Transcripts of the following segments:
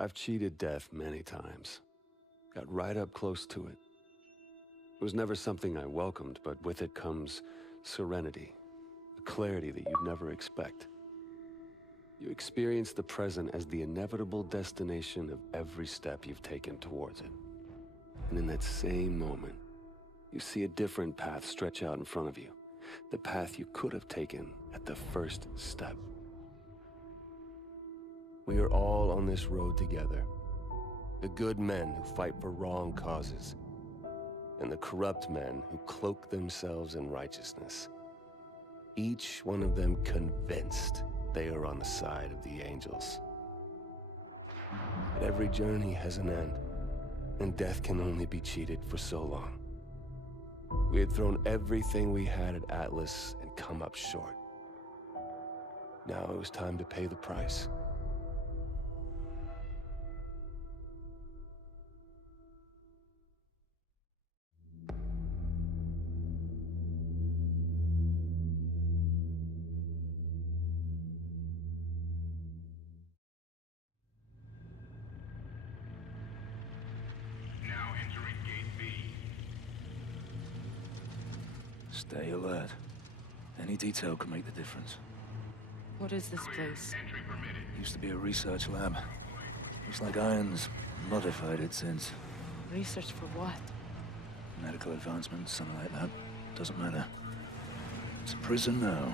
I've cheated death many times. Got right up close to it. It was never something I welcomed, but with it comes serenity, a clarity that you'd never expect. You experience the present as the inevitable destination of every step you've taken towards it. And in that same moment, you see a different path stretch out in front of you. The path you could have taken at the first step. We are all on this road together. The good men who fight for wrong causes, and the corrupt men who cloak themselves in righteousness. Each one of them convinced they are on the side of the angels. But every journey has an end, and death can only be cheated for so long. We had thrown everything we had at Atlas and come up short. Now it was time to pay the price. Now entering Gate B. Stay alert. Any detail could make the difference. What is this place? Entry permitted. Used to be a research lab. Looks like Irons modified it since. Research for what? Medical advancements, something like that. Doesn't matter. It's a prison now.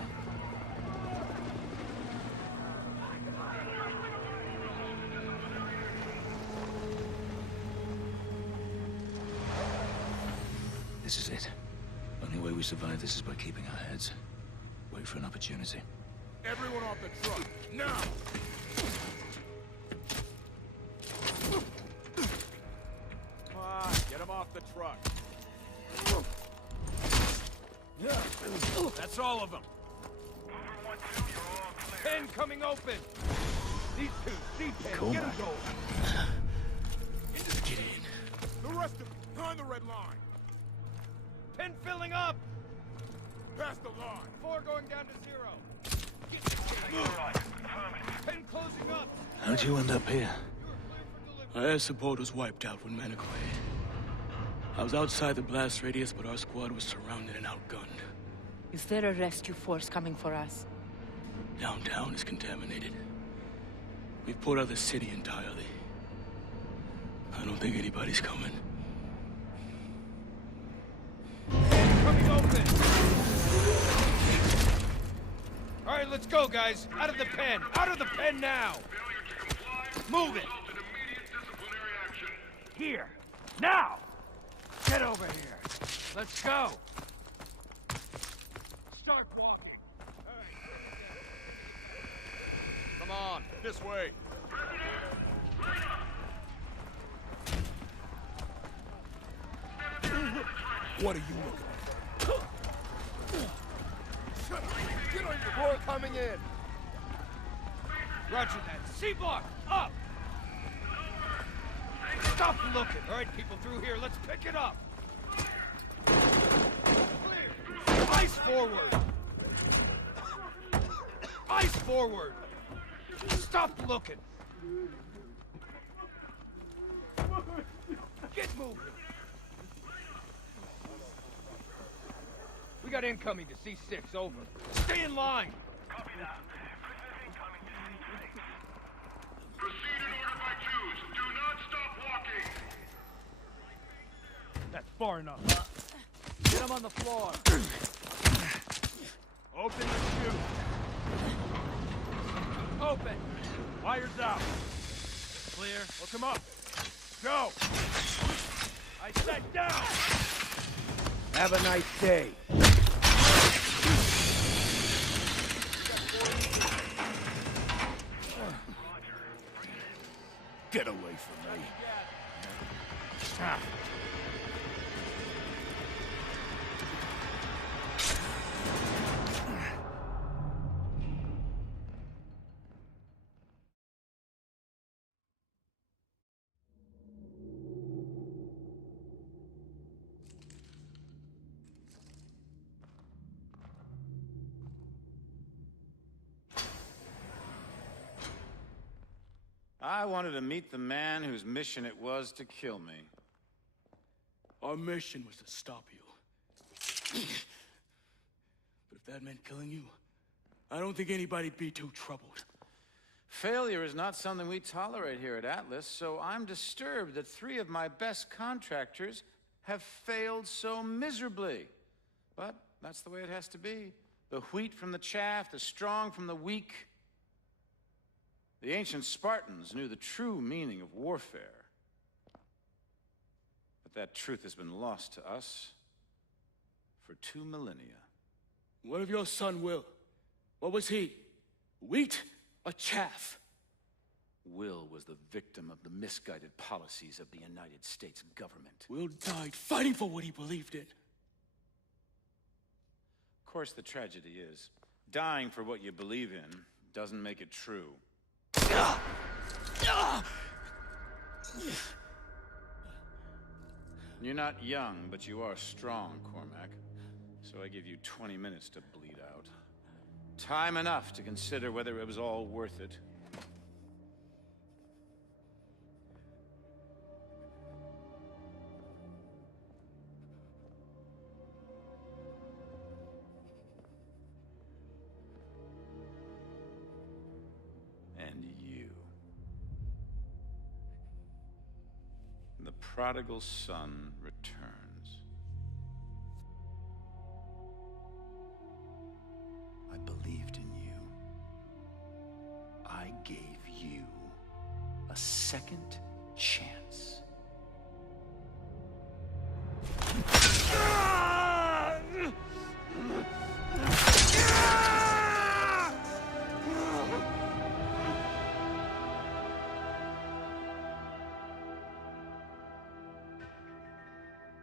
This is it. Only way we survive this is by keeping our heads. Wait for an opportunity. Everyone off the truck, now! Come on, get him off the truck. That's all of them. 10 coming open. These two, C-10, Cool, get them man. going. Get in. The rest of them, behind the red line. 10 filling up. Past the line. 4 going down to 0. Get 10 closing up. How'd you end up here? You are clear for delivery. Our air support was wiped out when Manic invaded. I was outside the blast radius, but our squad was surrounded and outgunned. Is there a rescue force coming for us? Downtown is contaminated. We've put out the city entirely. I don't think anybody's coming. Coming open. All right, let's go, guys. Out of the pen. Out of the pen now. Move it. Here. Now. Get over here. Let's go. Start walking. All right. Come on, this way. What are you looking at? Shut up. Get on your board coming in. Roger that. C-block, up. Stop looking. All right, people through here. Let's pick it up. Ice forward. Ice forward. Stop looking. Get moving. We got incoming to C6, over. Stay in line. Copy that. Proceed in order by twos. Do not stop walking. That's far enough. Get him on the floor. Open the chute. Open. Wires out. Clear. Hook him up. Go. I said down. Have a nice day. Get away from me. Ah. I wanted to meet the man whose mission it was to kill me. Our mission was to stop you. But if that meant killing you, I don't think anybody'd be too troubled. Failure is not something we tolerate here at Atlas, so I'm disturbed that 3 of my best contractors have failed so miserably. But that's the way it has to be. The wheat from the chaff, the strong from the weak. The ancient Spartans knew the true meaning of warfare. But that truth has been lost to us for 2 millennia. What of your son, Will? What was he? Wheat or chaff? Will was the victim of the misguided policies of the United States government. Will died fighting for what he believed in. Of course, the tragedy is, dying for what you believe in doesn't make it true. You're not young, but you are strong, Cormac. So I give you 20 minutes to bleed out. Time enough to consider whether it was all worth it. And you. The prodigal son returns. I believed in you. I gave you a second chance.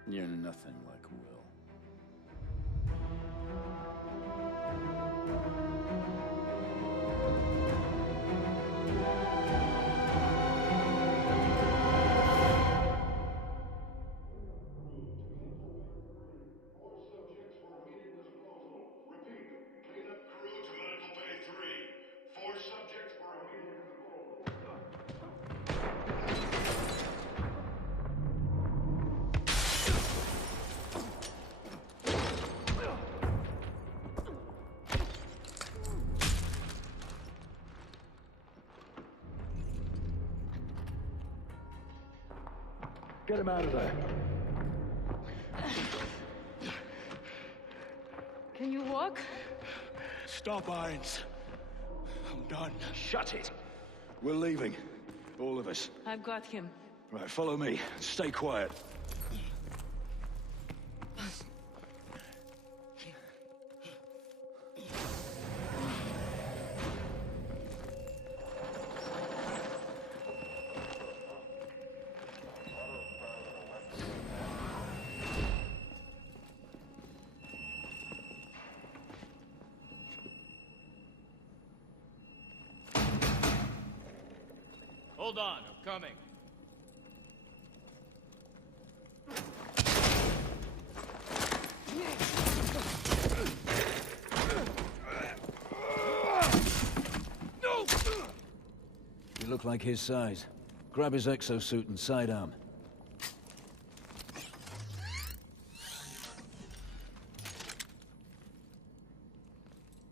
You're nothing like Will. Get him out of there. Can you walk? Stop, Irons. I'm done. Shut it! We're leaving. All of us. I've got him. Right, follow me. Stay quiet. Hold on, I'm coming. No! You look like his size. Grab his exosuit and sidearm.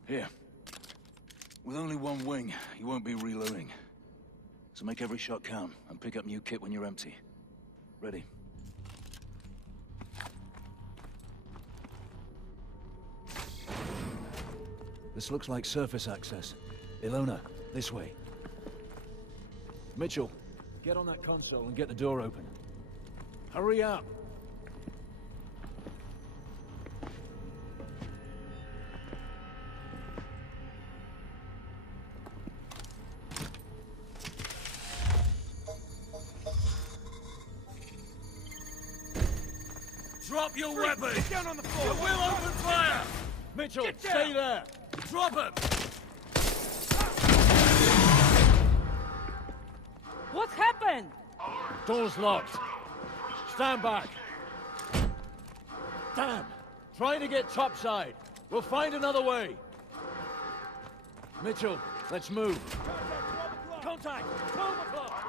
Here. With only one wing, you won't be reloading. So make every shot count, and pick up new kit when you're empty. Ready? This looks like surface access. Ilona, this way. Mitchell, get on that console and get the door open. Hurry up! Drop your weapon! Get down on the floor! You will open fire! Mitchell, Get down! stay there! Drop him! What happened? Door's locked. Stand back. Damn! Trying to get topside. We'll find another way. Mitchell, let's move. Contact Contact! 12 o'clock!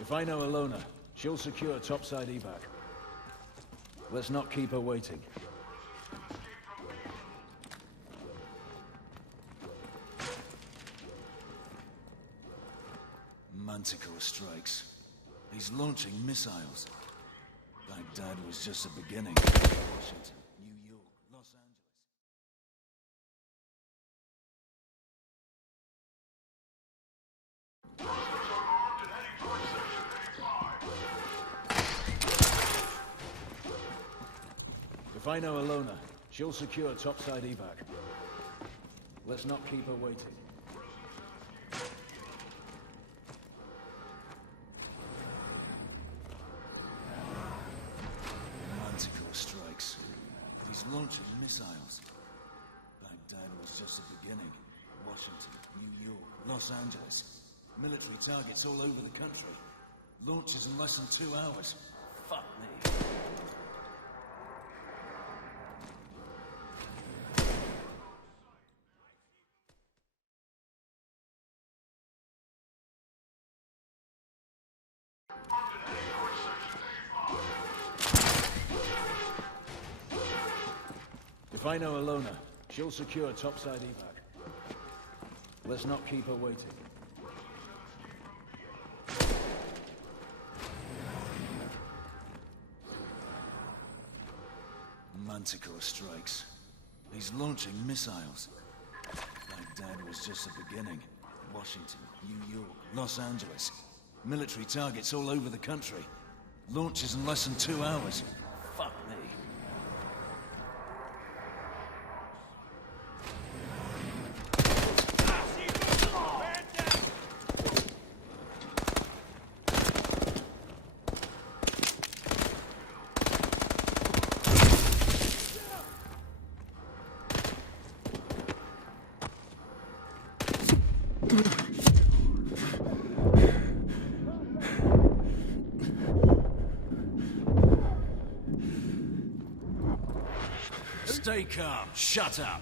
If I know Alona, she'll secure topside evac. Let's not keep her waiting. Manticore strikes. He's launching missiles. Baghdad was just the beginning. Washington, New York, Los Angeles. If I know Alona, she'll secure topside evac. Let's not keep her waiting. Manticore strikes. He's launching missiles. Baghdad was just the beginning. Washington, New York, Los Angeles. Military targets all over the country. Launches in less than 2 hours. Fuck me. If I know Alona, she'll secure topside evac. Let's not keep her waiting. Manticore strikes. He's launching missiles. Baghdad was just the beginning. Washington, New York, Los Angeles. Military targets all over the country. Launches in less than 2 hours. Fuck me. Stay calm. Shut up.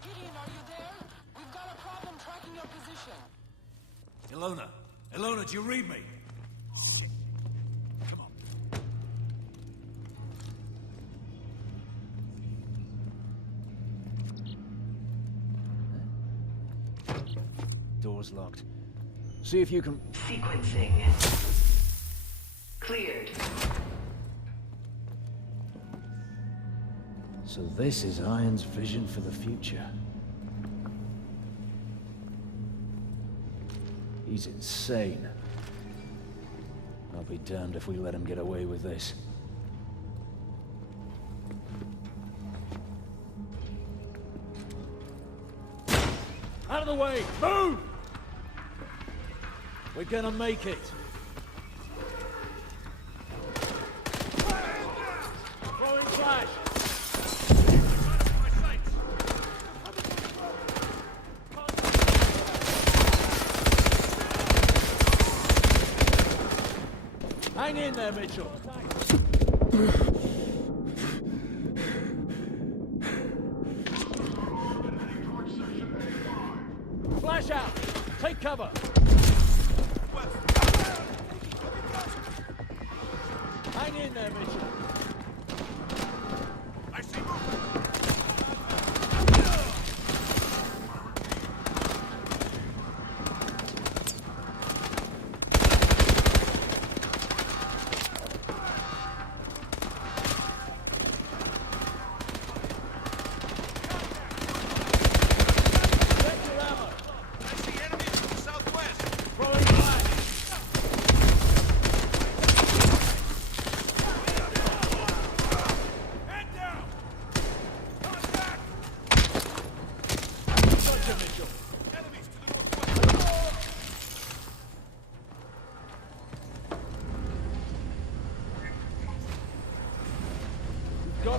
Gideon, are you there? We've got a problem tracking your position. Ilona! Ilona, do you read me? Shit. Come on. Door's locked. See if you can... Sequencing. Cleared. So this is Iron's vision for the future. He's insane. I'll be damned if we let him get away with this. Out of the way! Move! We're gonna make it. Throwing flash. Hang in there, Mitchell. Flash out. Take cover. Hang in there, Mitchell. I see movement! Check your ammo. I see enemies to the southwest! Throwing flash.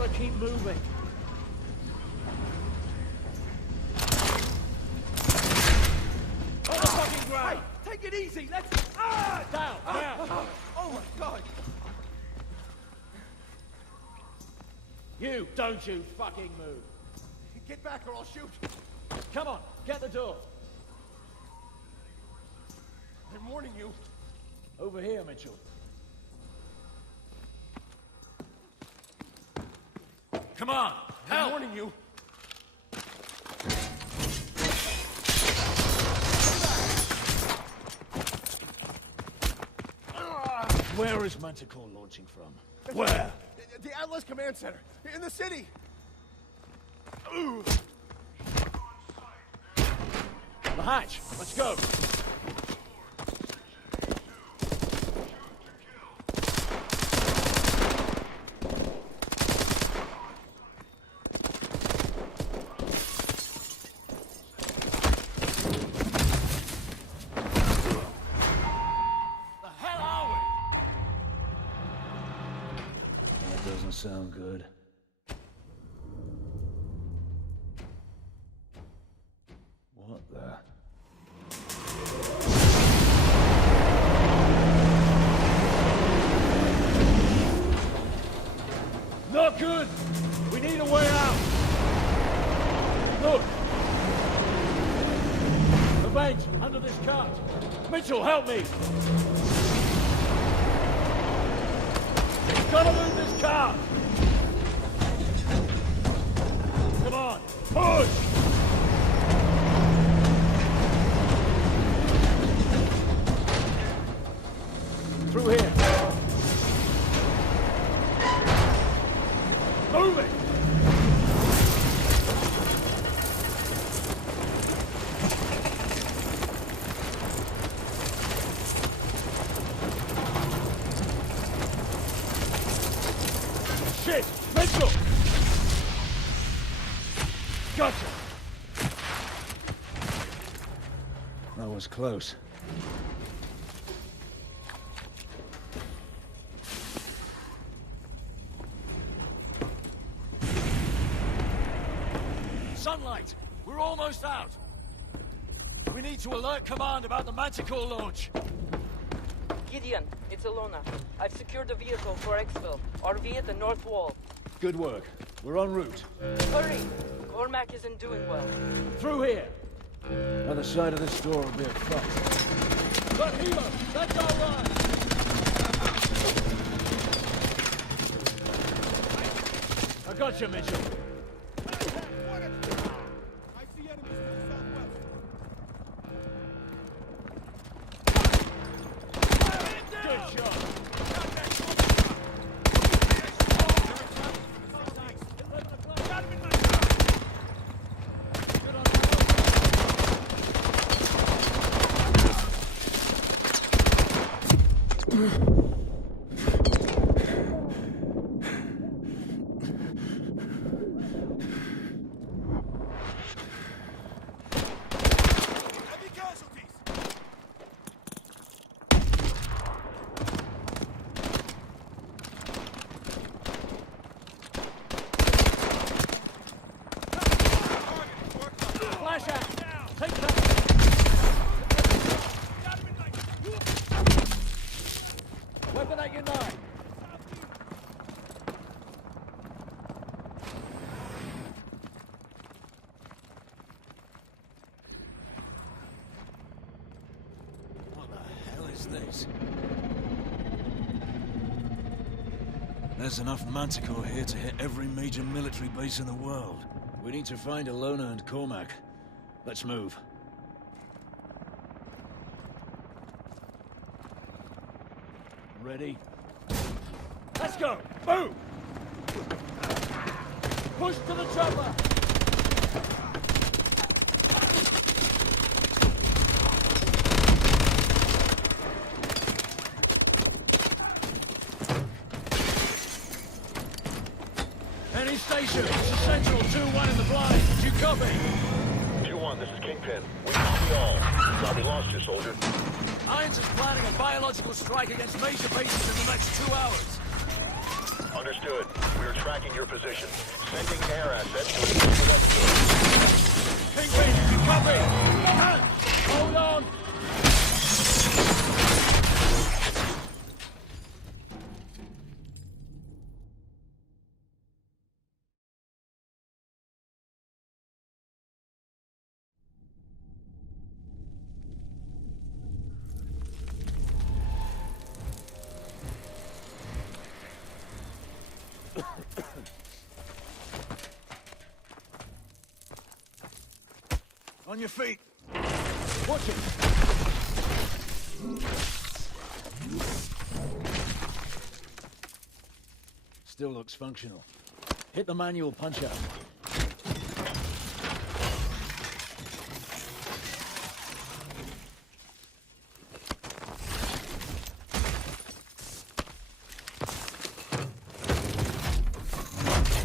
gotta keep moving. On the fucking ground! Hey, take it easy. Let's... Down, down! Oh, my God. You, don't you fucking move. Get back or I'll shoot. Come on, get the door. I'm warning you. Over here, Mitchell. Come on, I'm help! warning you. Where is Manticore launching from? Where? The Atlas Command Center. In the city. The hatch, let's go. Doesn't sound good. What the? Not good! We need a way out! Look! The vent under this cart! Mitchell, help me! Gotta move this car! Come on, push! Through here. Move it! Shit! Mitchell! Gotcha! That was close. Sunlight! We're almost out! We need to alert command about the Manticore launch! Gideon, it's Alona. I've secured a vehicle for exfil. RV at the north wall. Good work. We're en route. Hurry! Cormac isn't doing well. Through here! Other side of this door will be a fuck. But Hilo, that's our line! I got you, Mitchell. I see enemies to the southwest. Good shot. Heavy casualties. Flash out! Take that! Weapon at your 9! What the hell is this? There's enough Manticore here to hit every major military base in the world. We need to find Alona and Cormac. Let's move. Ready? Let's go! Move! Push to the chopper! Any station, it's essential. 2-1 in the blind. Do you copy? 2-1, this is Kingpin. We copy all. Thought we lost you, soldier. Irons is planning a biological strike against major bases in the next 2 hours. Understood. We're tracking your position. Sending air assets to assist with exfil. Kingpin, you copy? Hands! Hold on! On your feet. Watch it. Still looks functional. Hit the manual punch-out.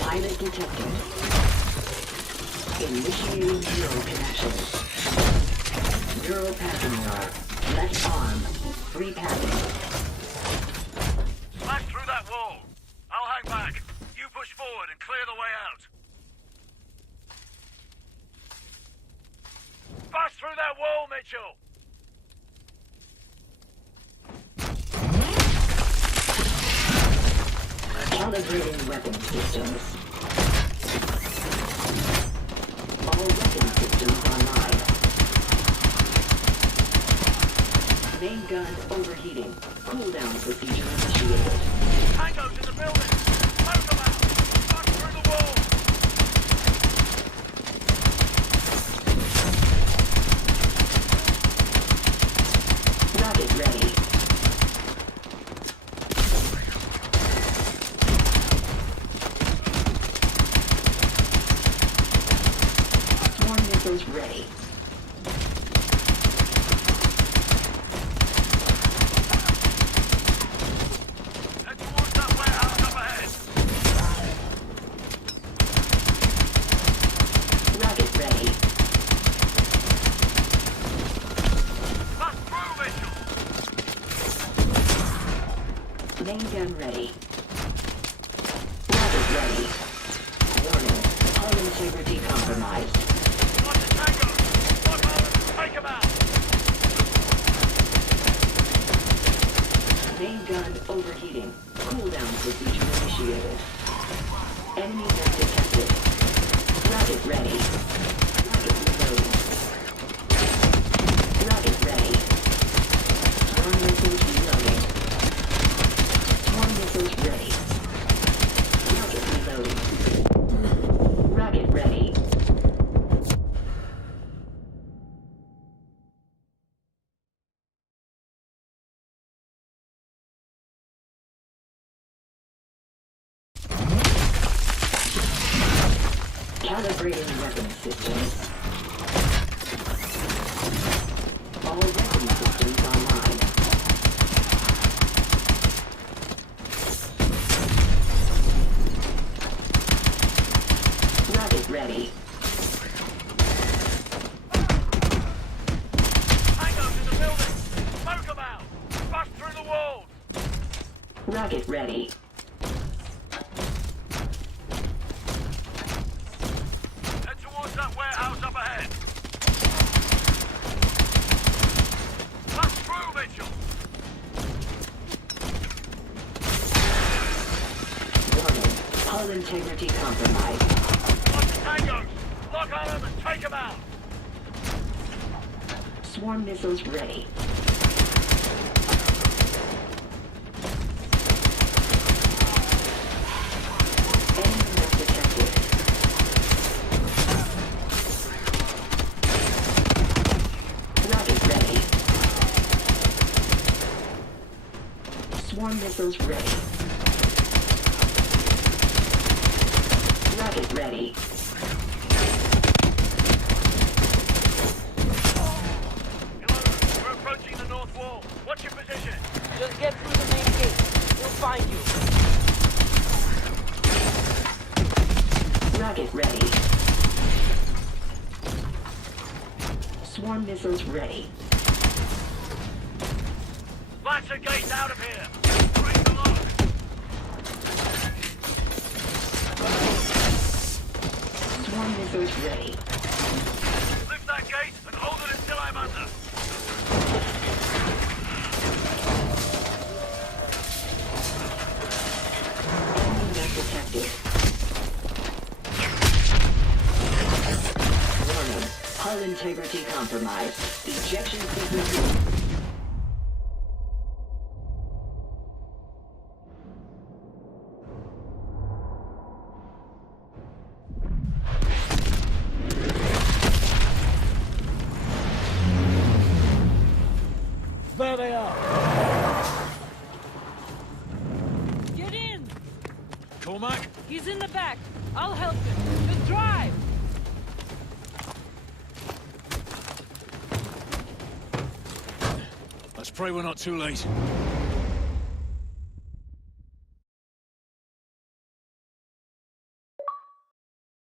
Pilot detected. Initiating zero connection. Zero passenger. Left arm. Free passing. Smash through that wall. I'll hang back. You push forward and clear the way out. Bust through that wall, Mitchell! Calibrating weapon systems. All weapon systems online. Main gun overheating. Cooldown procedure initiated. Tango's in the building! Move them out! Bust through the wall! Rocket ready. Swarm missiles ready. Head towards that warehouse up ahead! Rocket ready. Bust through, Mitchell! Main gun ready. Rocket ready. Warning. Hull integrity compromised. Watch the Tango! Lock on and take him out! Main gun overheating. Cooldown procedure initiated. Enemy gun detected. Rocket ready. Rocket reloading. Rocket ready. Swarm missiles reloading. Swarm missiles ready. Rocket reloading. Rocket ready. Calibrating weapon systems. All weapon systems online. Rocket ready. Tango's in the building! Smoke them out! Bust through the walls! Rocket ready. Head towards that warehouse up ahead! Bust through, Mitchell! Warning. Hull integrity compromised. Watch the Tangos! Lock on them and take them out! Swarm missiles ready. Enemy not detected. Rocket ready. Swarm missiles ready. Rocket ready. We're approaching the north wall. What's your position? Just get through the main gate. We'll find you. Rocket ready. Swarm missiles ready. Blast the gates out of here! Bring them on! Is ready. Lift that gate and hold it until I'm under. Enemy mech detected. Warning. Hull integrity compromised. Ejection sequence. There they are. Get in! Cormac? He's in the back. I'll help him. Just drive! Let's pray we're not too late.